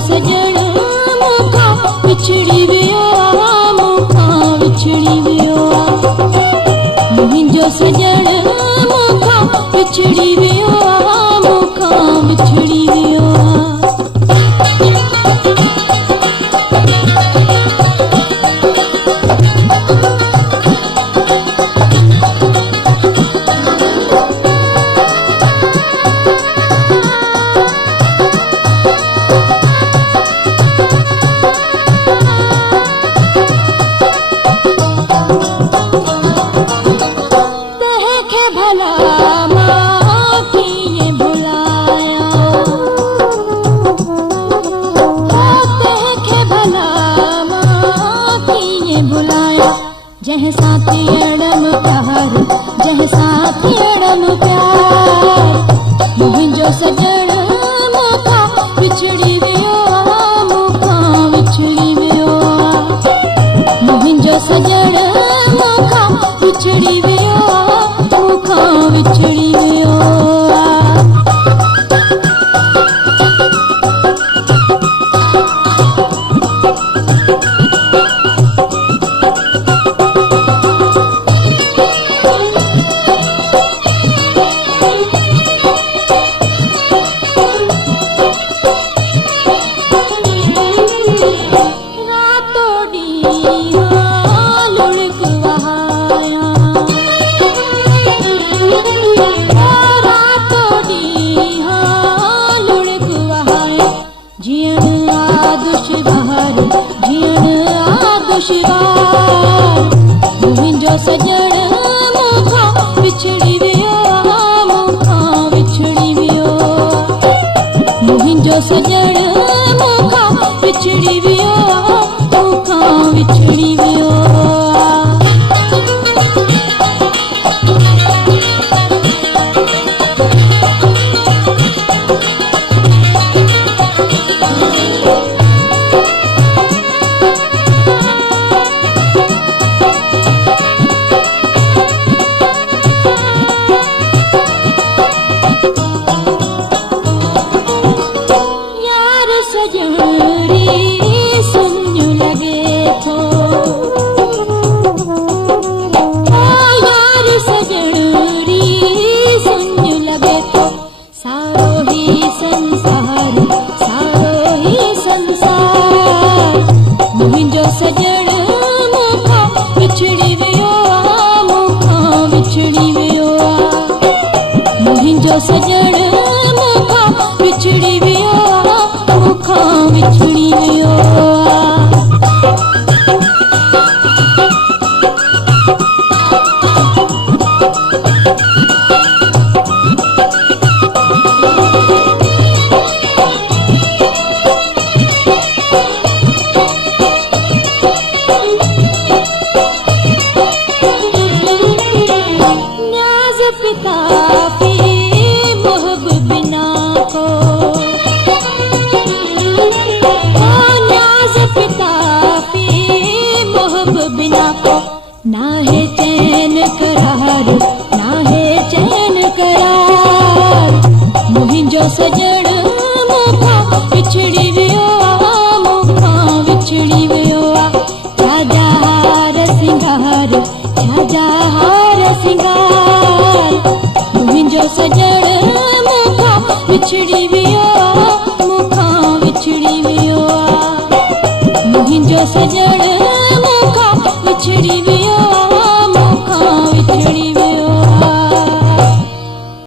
सजण मूंखा विछड़ी वियो आ, मूंखा विछड़ी वियो आ। मुंहिंजो सजण मूंखा विछड़ी वियो आ, मूंखा विछड़ी वियो आ। जह साथी अड़म प्यार, जह साथी अड़म प्यार, मुंहिंजो सजण मूंखा विछड़ी वियो आ, मूंखा विछड़ी वियो आ। मुंहिंजो सजण मूंखा विछड़ी वियो आ, मूंखा विछड़ी वियो आ। मुंहिंजो सजण मूंखा विछड़ी वियो आ, मूंखा विछड़ी वियो आ। मुंहिंजो सजण मूंखा विछड़ी वियो आ, मूंखा विछड़ी वियो आ। मुंहिंजो सजण मूंखा विछड़ी वियो आ, मूंखा विछड़ी वियो आ। मुंहिंजो सजण मूंखा विछड़ी वियो आ, मूंखा विछड़ी वियो आ। ना है चैन करार, ना है चैन करार, मुंहिंजो सजण मूंखा विछड़ी वियो आ, मूंखा विछड़ी वियो आ। छाजा हार सिंगार, छाजा हार सिंगार, मुंहिंजो सजण मूंखा विछड़ी वियो आ, मूंखा विछड़ी वियो आ। मुंहिंजो सजण